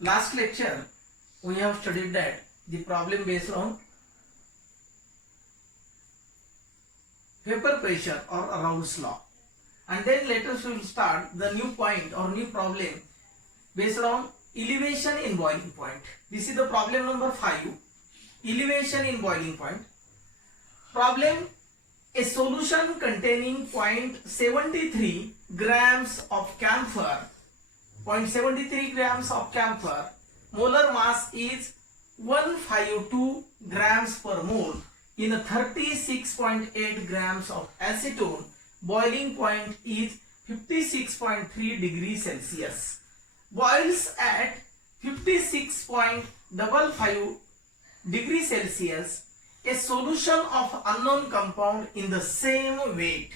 Last lecture we have studied that the problem based on vapor pressure or Raoult's law, and then later we will start the new point or new problem based on elevation in boiling point. This is the problem number 5, elevation in boiling point. Problem: a solution containing 0.73 grams of camphor, 0.73 grams of camphor, molar mass is 152 grams per mole in 36.8 grams of acetone, boiling point is 56.3 degrees Celsius. Boils at 56.55 degrees Celsius. A solution of unknown compound in the same weight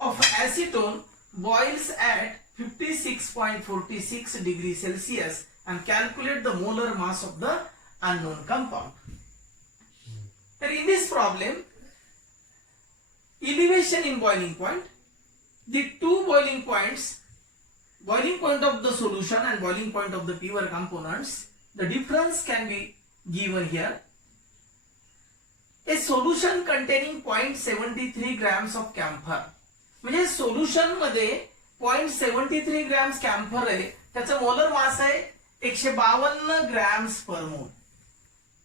of acetone boils at 56.46 degrees Celsius and calculate the molar mass of the unknown compound. In this problem, elevation in boiling point, the two boiling points, boiling point of the solution and boiling point of the pure components, the difference can be given here. A solution containing 0.73 grams of camphor, म्हणजे solution मध्ये 0.73 grams camphor आहे, त्याचा molar mass आहे 152 grams पर मोल,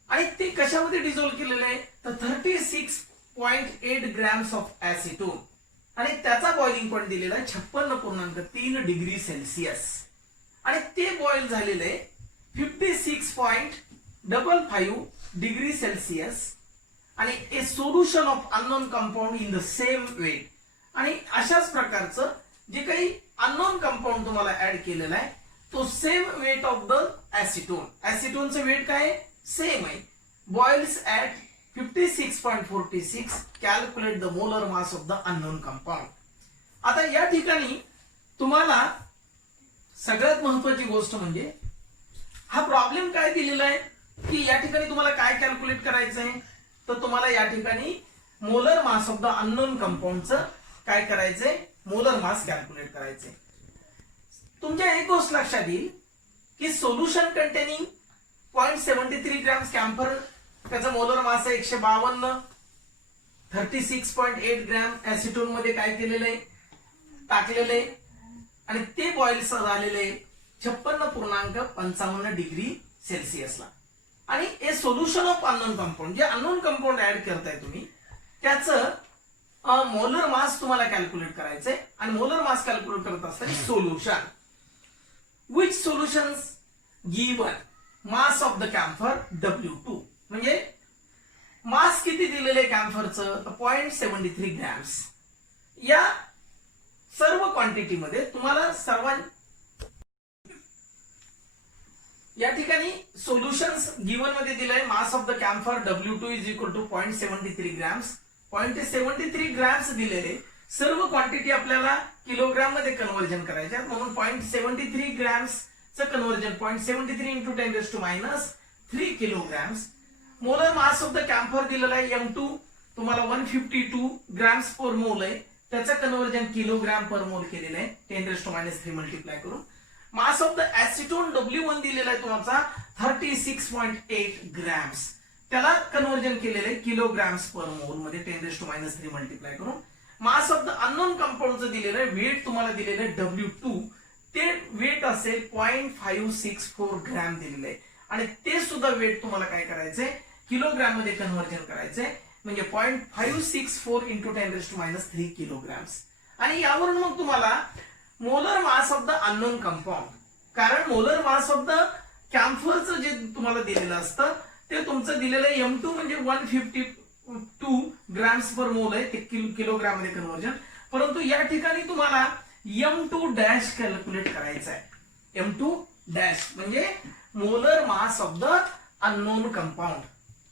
आणि ते कशामध्ये डिझोल्व केलेले आहे तर 36.8 ग्रॅम्स ऑफ ऍसिटोन, आणि त्याचा बॉइलिंग पॉइंट दिलेला आहे 56.3 डिग्री सेल्सिअस, आणि ते बॉईल झालेले आहे 56.55 डिग्री सेल्सिअस, आणि a solution of unknown compound in the same weight. आणि अशाच प्रकारचं जे काही अननोन कंपाऊंड तुम्हाला ऍड केलेला आहे तो same weight of the acetone, ऍसिटोनचं वेट काय सेम आहे, boils at 56.46, calculate the molar mass of the unknown compound. आता या ठिकाणी तुम्हाला सगळ्यात महत्वाची गोष्ट म्हणजे हा प्रॉब्लेम काय दिलेला आहे की या ठिकाणी तुम्हाला काय कॅल्क्युलेट करायचं आहे, तर तुम्हाला या ठिकाणी molar mass of the unknown कंपाऊंडचं काय करायचंय, मोलर मास कॅल्क्युलेट करायचंय. तुमच्या एक गोष्ट लक्षात येईल की सोल्युशन कंटेनिंग 0.73 ग्रॅम्स कॅम्फर, त्याचा मोलर मास आहे 152, 36.8 ग्रॅम ऍसिटोन मध्ये काय केलेलं आहे टाकलेलं आहे, आणि ते बॉईल झालेलं आहे 56.55 डिग्री सेल्सिअसला. आणि a solution of unknown compound, जे अननोन कंपाऊंड ऍड करताय तुम्ही त्याचं मोलर मास तुम्हाला कॅल्क्युलेट करायचंय, आणि मोलर मास कॅल्क्युलेट करत असताना solution, which solutions given mass of the camphor W2, म्हणजे मास किती दिलेलं आहे कॅम्फरचं 0.73 ग्रॅम्स. या सर्व क्वांटिटी मध्ये तुम्हाला या ठिकाणी सोल्युशन्स गिवन मध्ये दिलंय mass of the camphor W2 is equal to 0.73 grams. 0.73 grams दिलेले सर्व क्वांटिटी आपल्याला किलोग्राम मध्ये कन्व्हर्जन करायचे, म्हणून 0.73 ग्रॅम्सचं conversion 0.73 into 10⁻³ kilograms. Molar mass of the camphor दिलेला आहे M2, तुम्हाला 152 ग्रॅम्स पर मोल आहे, त्याचं कन्व्हर्जन किलोग्राम पर मोल केलेलं आहे 10⁻³ मल्टिप्लाय करून. मास ऑफ द ऍसिटोन W1 दिलेला आहे तुम्हाला 36.8 ग्रॅम्स, त्याला कन्व्हर्जन केलेलं आहे किलोग्राम्स पर मोल मध्ये 10⁻³ मल्टिप्लाय करून. मास ऑफ द अननोन कंपाऊंडचं दिलेलं आहे वेट तुम्हाला दिलेलं आहे W2, ते वेट असेल 0.564 ग्रॅम दिलेलं आहे, आणि ते सुद्धा वेट तुम्हाला काय करायचंय किलोग्राम मध्ये कन्व्हर्जन करायचंय, म्हणजे 0.564 इंटू 10⁻³ किलोग्राम्स. आणि यावरून मग तुम्हाला molar mass of the unknown compound, कारण मोलर मास ऑफ द कॅम्फरचं जे तुम्हाला दिलेलं असतं ते तुमचं दिलेलं आहे M2 म्हणजे 152 ग्रॅम्स पर मोल आहे, ते किलोग्राम मध्ये कन्व्हर्जन, परंतु या ठिकाणी तुम्हाला M2 डॅश कॅल्क्युलेट करायचं आहे. M2 डॅश म्हणजे molar mass of the unknown compound.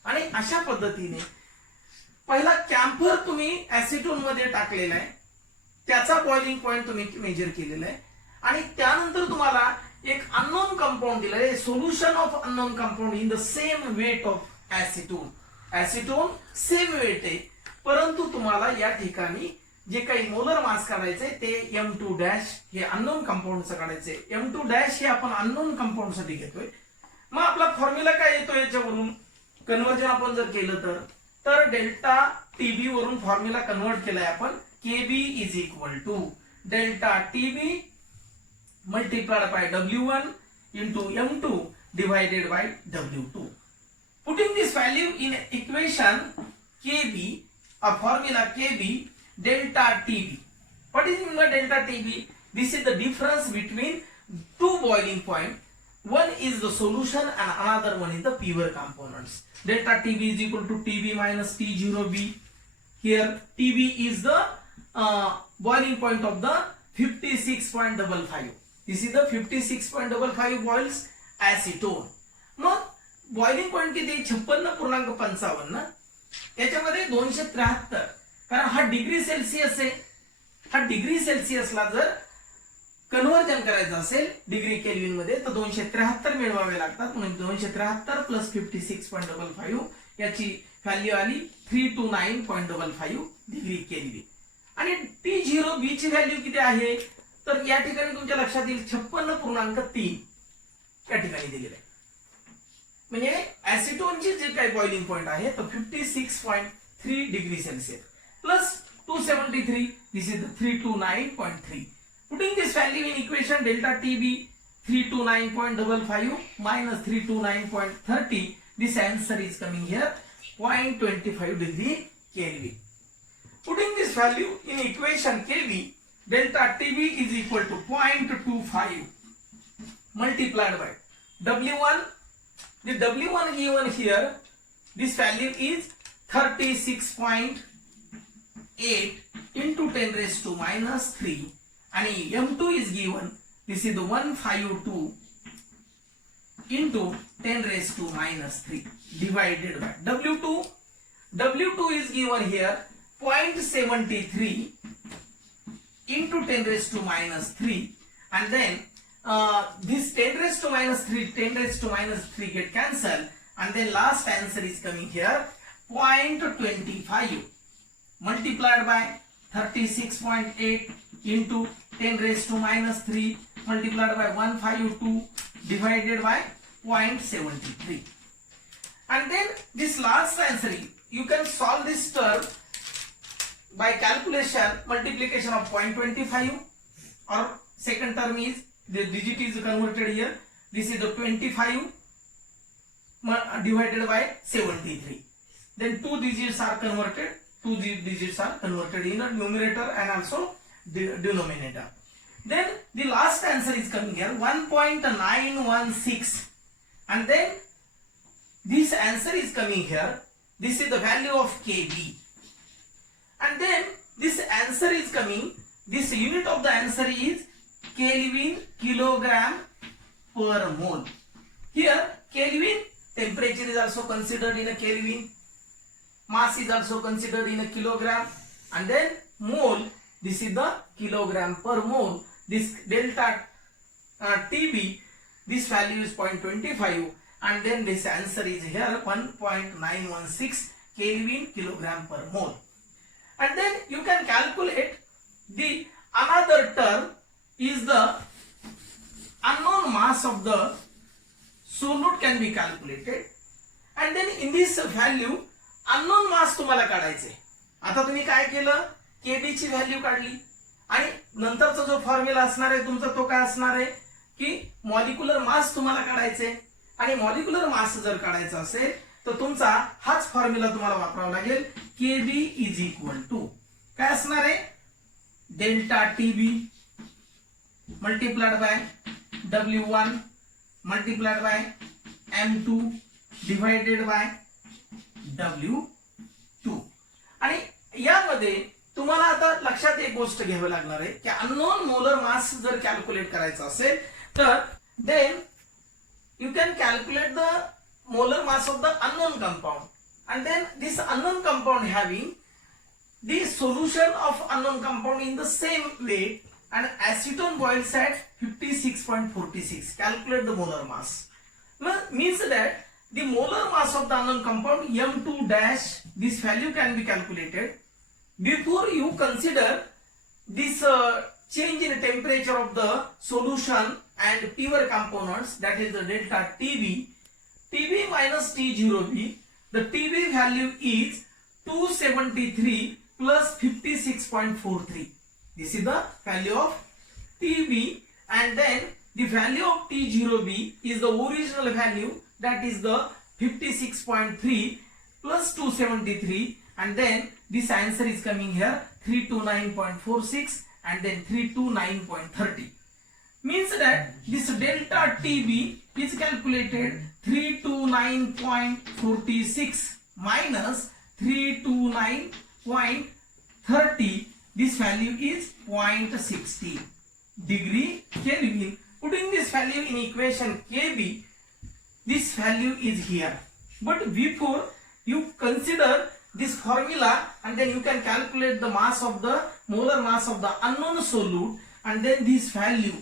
आणि अशा पद्धतीने पहिला कॅम्फर तुम्ही ऍसिटोन मध्ये टाकलेला आहे, त्याचा बॉइलिंग पॉइंट तुम्ही मेजर केलेला आहे, आणि त्यानंतर तुम्हाला एक अननोन कंपाऊंड दिलं आहे, solution of unknown compound in the same weight of acetone. Acetone same weight आहे, परंतु तुम्हाला या ठिकाणी जे काही मोलर मास काढायचे ते M2 डॅश हे अननोन कंपाऊंडचं काढायचे. M2 डॅश हे आपण अननोन कंपाऊंड साठी घेतोय. मग आपला फॉर्म्युला काय येतो याच्यावरून कन्वर्जन आपण जर केलं तर डेल्टा टीबी वरून फॉर्म्युला कन्वर्ट केलाय आपण. KB is equal to delta TB multiplied by W1 into M2 divided by W2. Putting this value in equation KB, a formula KB delta TB. What is mean by delta TB? This is the difference between two boiling point. One is the solution and another one is the pure components. Delta TB is equal to TB minus T0B. Here TB is the boiling point of the 56.55. This is the 56.55 boils acetone. मग boiling point किती 56.55. याच्यामध्ये 273 कारण हा degree Celsius आहे. हा degree सेल्सिअसला जर conversion करायचं असेल डिग्री केल्विन मध्ये तर 273 मिळवावे लागतात. म्हणून 273 प्लस 56.55 याची व्हॅल्यू आली 329.55 डिग्री केल्विन. आणि T0B ची व्हॅल्यू किती आहे तर या ठिकाणी तुमच्या लक्षात येईल 56.3 या ठिकाणी दिलेलं आहे. म्हणजे ऍसिटोनची जे काही बॉइलिंग पॉइंट आहे तो 56.3 degree Celsius plus 273 this is 329.3. Putting this value in equation delta TB 329.55 minus 329.30 this answer is coming here 0.25 degree Kelvin. Putting this value in equation Kv, delta TB is equal to 0.25 multiplied by W1. The W1 given here, this value is 36.8 into 10 raised to minus 3 and M2 is given, this is the 152 into 10 raised to minus 3 divided by W2. W2 is given here 0.73 into 10 raised to minus 3 and then this 10 raised to minus 3 get cancelled and then last answer is coming here 0.25 multiplied by 36.8 into 10 raised to minus 3 multiplied by 152 divided by 0.73 and then this last answer you can solve this term by calculation multiplication of 0.25 or second term is the digit is converted here. This is the 25 divided by 73. Then two digits are converted. Two digits are converted in a numerator and also denominator. Then the last answer is coming here 1.916 and then this answer is coming here. This is the value of Kb. And then this answer is coming, this unit of the answer is Kelvin kilogram per mole. Here Kelvin temperature is also considered in a Kelvin, mass is also considered in a kilogram and then mole, this is the kilogram per mole. This delta TB, this value is 0.25 and then this answer is here 1.916 Kelvin kilogram per mole. And then you can calculate the another term is the unknown mass of the solute can be calculated and then in this value unknown mass तुम्हाला काढायचे. आता तुम्ही काय केलं KB ची value काढली आणि नंतरचा जो फॉर्म्युला असणार आहे तुमचा तो काय असणार आहे की मॉलिक्युलर मास तुम्हाला काढायचे आणि मॉलिक्युलर मास जर काढायचा असेल तर तुमचा हाच फॉर्म्युला तुम्हाला वापरावा लागेल. केबी इज इक्वल टू काय असणार आहे delta TB multiplied by W1 multiplied by M2 divided by W2. आणि यामध्ये तुम्हाला आता लक्षात एक गोष्ट घ्यावी लागणार आहे की अननोन मोलर मास जर कॅल्क्युलेट करायचा असेल तर then you can calculate the molar mass of the unknown compound and then this unknown compound having the solution of unknown compound in the same way and acetone boils at 56.46. Calculate the molar mass. Means that the molar mass of the unknown compound M2 dash, this value can be calculated before you consider this change in temperature of the solution and pure components, that is the delta TB minus T0B, the TB value is 273 plus 56.43. This is the value of TB, and then the value of T0B is the original value, that is the 56.3 plus 273, and then this answer is coming here 329.46 and then 329.30. Means that this delta TB is calculated 329.46 minus 329.30. This value is 0.60 degree Kelvin. Putting this value in equation KB, this value is here. But before you consider this formula, and then you can calculate the mass of the molar mass of the unknown solute, and then this value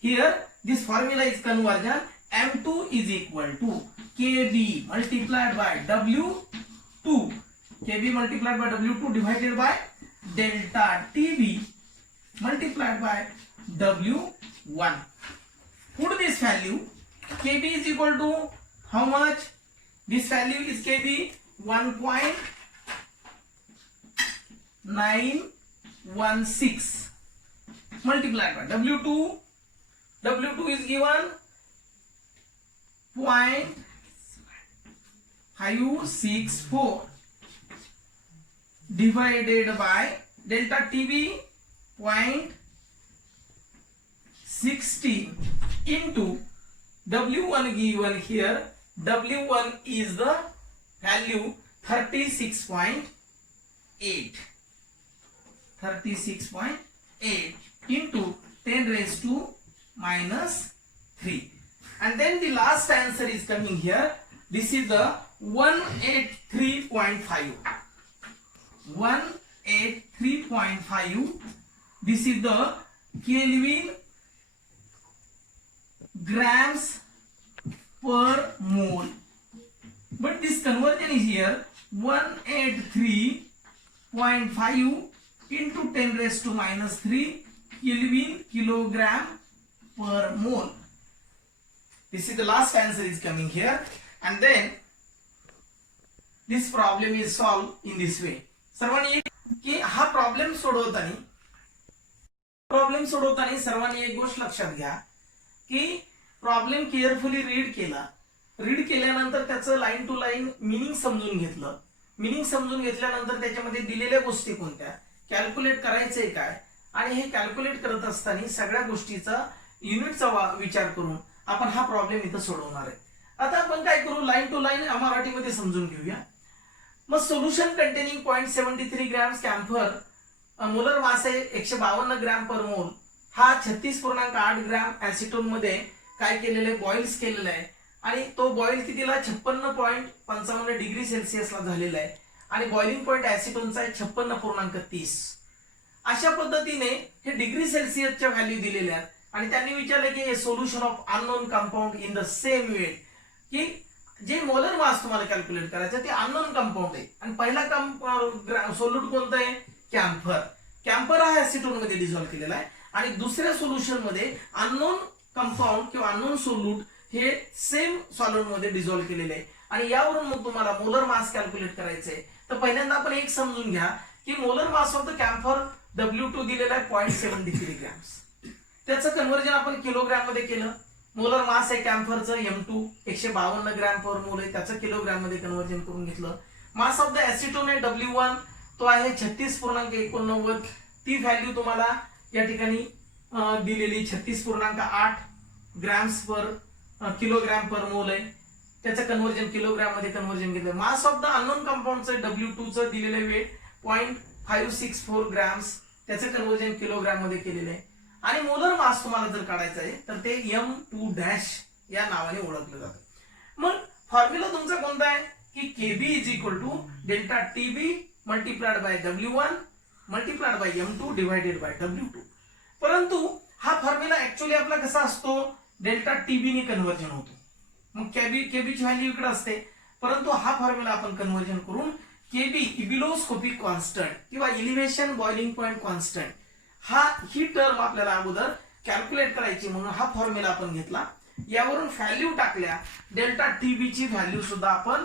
here, this formula is conversion. M2 is equal to KB multiplied by W2, KB multiplied by W2 divided by delta TB multiplied by W1. Put this value, KB is equal to how much? This value is KB 1.916 multiplied by W2. W2 is given 0.564 divided by delta TB 0.16 into W1 given here. W1 is the value 36.8 into 10 raised to minus 3, and then the last answer is coming here. This is the 183.5. This is the Kelvin grams per mole, but this conversion is here 183.5 into 10 raised to minus 3 Kelvin kilogram per mole. This is the last answer is coming here, and then this problem is solved in this way. सर्वांनी की हा problem सोडवताना सर्वांनी एक गोष्ट लक्षात घ्या की प्रॉब्लेम केअरफुली रीड केल्यानंतर त्याचं लाईन टू लाईन मिनिंग समजून घेतल्यानंतर त्याच्यामध्ये दिलेल्या गोष्टी कोणत्या, कॅल्क्युलेट करायचंय काय, आणि हे कॅल्क्युलेट करत असताना सगळ्या गोष्टीचा युनिटचा विचार करून आपण हा प्रॉब्लेम इथं सोडवणार आहे. आता आपण काय करू, लाईन टू लाईन मराठीमध्ये समजून घेऊया. मग solution containing 0.73 grams camphor, molar mass आहे 152 ग्रॅम पर मोल. हा 36.8 ग्रॅम ऍसिटोन मध्ये काय केलेलं आहे, बॉइल्स केलेला आहे, आणि तो बॉईल कितीला 56.55 डिग्री सेल्सिअसला झालेला आहे, आणि बॉइलिंग पॉइंट ऍसिटोनचा आहे 56.30. अशा पद्धतीने हे डिग्री सेल्सिअसच्या व्हॅल्यू दिलेल्या आहेत, आणि त्यांनी विचारलं की solution of unknown compound in the same way, की जे मोलर मास तुम्हाला कॅल्क्युलेट करायचं ते अननोन कंपाऊंड आहे, आणि पहिला सोल्यूट कोणतं आहे, कॅम्फर हा ऍसिटोन मध्ये डिझॉल्व्ह केलेला आहे, आणि दुसऱ्या सोल्युशन मध्ये अननोन कंपाऊंड किंवा अननोन सोल्यूट हे सेम सॉल्व्हेंट मध्ये डिझॉल्व्ह केलेले आहे. आणि यावरून मग तुम्हाला मोलर मास कॅल्क्युलेट करायचं आहे. तर पहिल्यांदा आपण एक समजून घ्या की molar mass of the camphor W2 दिलेला आहे 0.73 ग्रॅम्स. त्याचं कन्व्हर्जन आपण किलोग्रॅम मध्ये केलं. मोलर मास आहे कॅम्फरचं M2 152 ग्रॅम पर मोल आहे, त्याचं किलोग्रॅम मध्ये कन्व्हर्जन करून घेतलं. मास ऑफ द ऍसिटोन आहे W1, तो आहे 36.89. ती व्हॅल्यू तुम्हाला या ठिकाणी दिलेली 36.8 ग्रॅम्स पर किलोग्रॅम पर मोल आहे, त्याचं कन्व्हर्जन किलोग्रॅम मध्ये कन्व्हर्जन केलं. मास ऑफ द अननोन कंपाऊंडचं W2 चं दिलेलं वेट 0.564 ग्रॅम्स, त्याचं कन्व्हर्जन किलोग्रॅम मध्ये केलेलं आहे. आणि मोलर मास तुम्हाला जर काढायचं आहे तर ते M2 डॅश या नावाने ओळखलं जातं. मग फॉर्म्युला तुमचा कोणता आहे की KB is equal to delta TB multiplied by W1 multiplied by M2 divided by W2. परंतु हा फॉर्म्युला ऍक्च्युअली आपला कसा असतो, डेल्टा TB ने कन्व्हर्जन होतो. मग केबीची व्हॅल्यू इकडे असते, परंतु हा फॉर्म्युला आपण कन्व्हर्जन करून केबी इबिलोस्कोपिक कॉन्स्टंट किंवा इलिव्हेशन बॉइलिंग पॉइंट कॉन्स्टंट ही टर्म आपल्याला अगोदर कॅल्क्युलेट करायची म्हणून हा फॉर्म्युला आपण घेतला. यावरून व्हॅल्यू टाकल्या. डेल्टा टीबी ची व्हॅल्यू सुद्धा आपण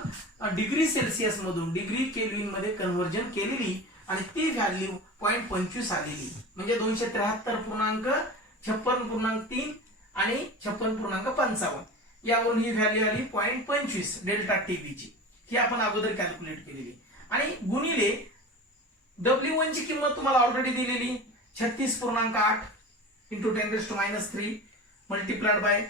डिग्री सेल्सिअस मधून डिग्री केल्विन मध्ये कन्व्हर्जन केलेली आणि ती व्हॅल्यू 0.25 आलेली म्हणजे 273.56.3 आणि 56.55 यावरून ही व्हॅल्यू आली 0.25 डेल्टा टीबी ची. ही आपण अगोदर कॅल्क्युलेट केलेली आणि गुणिले W1 ची किंमत तुम्हाला ऑलरेडी दिलेली 36.8 इंटू 10⁻³ मल्टिप्लाइड बाय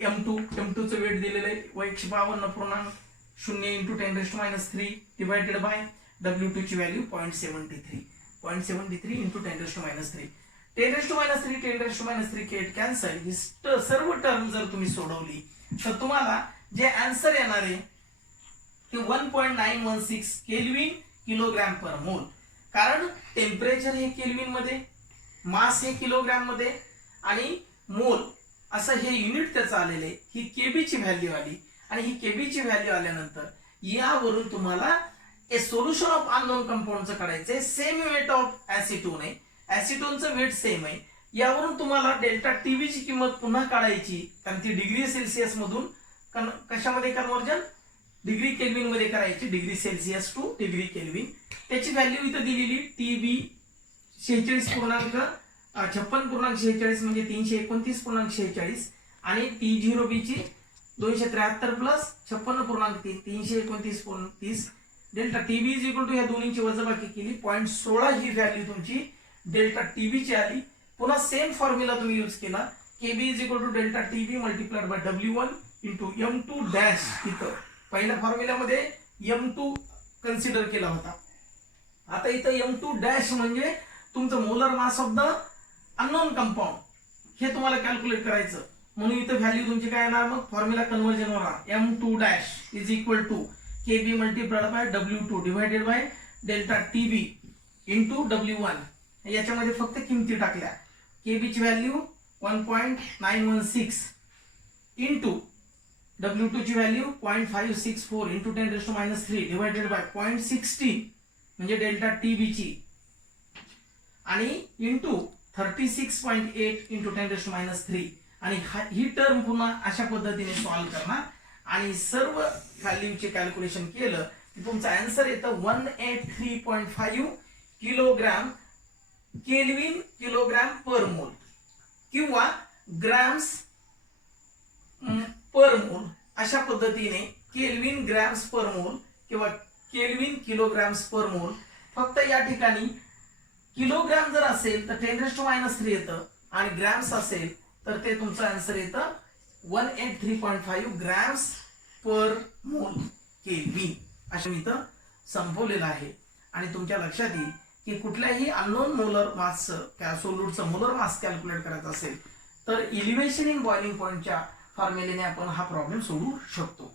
M2 चं वेट दिलेलं आहे 152.0 इंटू 10⁻³ डिवायडेड बाय W2 ची व्हॅल्यू 0.73 इंटू 10⁻³ 10⁻³ केट कॅन्सल. ही सर्व टर्म जर तुम्ही सोडवली तर तुम्हाला जे आन्सर येणार आहे ते 1.916 केल्विन किलोग्रॅम पर मोल. कारण टेम्परेचर हे केल्विन मध्ये, मास हे किलोग्रॅम मध्ये आणि मोल असं हे युनिट त्याचं आलेले. ही केबी ची व्हॅल्यू आली आणि ही केबी ची व्हॅल्यू आल्यानंतर यावरून तुम्हाला ए सोल्युशन ऑफ अननोन कंपाऊंडचं काढायचंय. सेम वेट ऑफ ऍसिटोन आहे, ऍसिटोनचं वेट सेम आहे. यावरून तुम्हाला डेल्टा टीबी ची किंमत पुन्हा काढायची कारण ती डिग्री सेल्सिअस मधून कशामध्ये कन्व्हर्जन डिग्री केल्विन मध्ये करायची. Degree Celsius two degree kelvin. त्याची व्हॅल्यू इथं दिलेली टीबी 56.46 म्हणजे 329.46 आणि T0B ची 273 plus 56.3 329.30. Delta TB is equal to या दोन्हीची वजाबाकी केली 0.16 ही व्हॅल्यू तुमची डेल्टा टीबी ची आली. पुन्हा सेम फॉर्म्युला तुम्ही यूज केला. KB is equal to delta TB multiplied by W1 into M2 dash. इथं पहिल्या फॉर्म्युल्यामध्ये M2 कन्सिडर केला होता. आता इथं M2 डॅश म्हणजे तुमचं molar mass of the unknown compound हे तुम्हाला कॅल्क्युलेट करायचं म्हणून इथं व्हॅल्यू तुमची काय येणार मग फॉर्म्युला कन्व्हर्जन होणार. M2 dash is equal to KB multiplied by W2 divided by delta TB into W1. याच्यामध्ये फक्त किमती टाकल्या. केबी ची व्हॅल्यू 1.916 इंटू W2 ची व्हॅल्यू 0.564 इंटू 10⁻³ डिवायडेड बाय 0.16 म्हणजे डेल्टा टीबी ची आणि इंटू 36.8 इंटू 10⁻³ आणि ही टर्म पुन्हा अशा पद्धतीने सॉल्व्ह करणार आणि सर्व व्हॅल्यूचे कॅल्क्युलेशन केलं की तुमचं आन्सर येतं 183.5 किलोग्राम केल्विन किलोग्राम पर मोल किंवा ग्रॅम्स पर मोल. अशा पद्धतीने केल्विन ग्रॅम्स पर मोल किंवा केल्विन किलोग्रॅम्स पर मोल. फक्त या ठिकाणी किलोग्राम जर असेल तर 10⁻³ येतं आणि ग्रॅम्स असेल तर ते तुमचं आन्सर येतं 183.5 ग्रॅम्स पर मोल केल्विन. असं इथं संपवलेलं आहे आणि तुमच्या लक्षात येईल की कुठल्याही अननोन मोलर मासचं सोल्यूटचं मोलर मास कॅल्क्युलेट करायचं असेल तर इलिव्हेशन इन बॉइलिंग पॉइंटच्या फॉर्म्युलेने आपण हा प्रॉब्लेम सोडवू शकतो.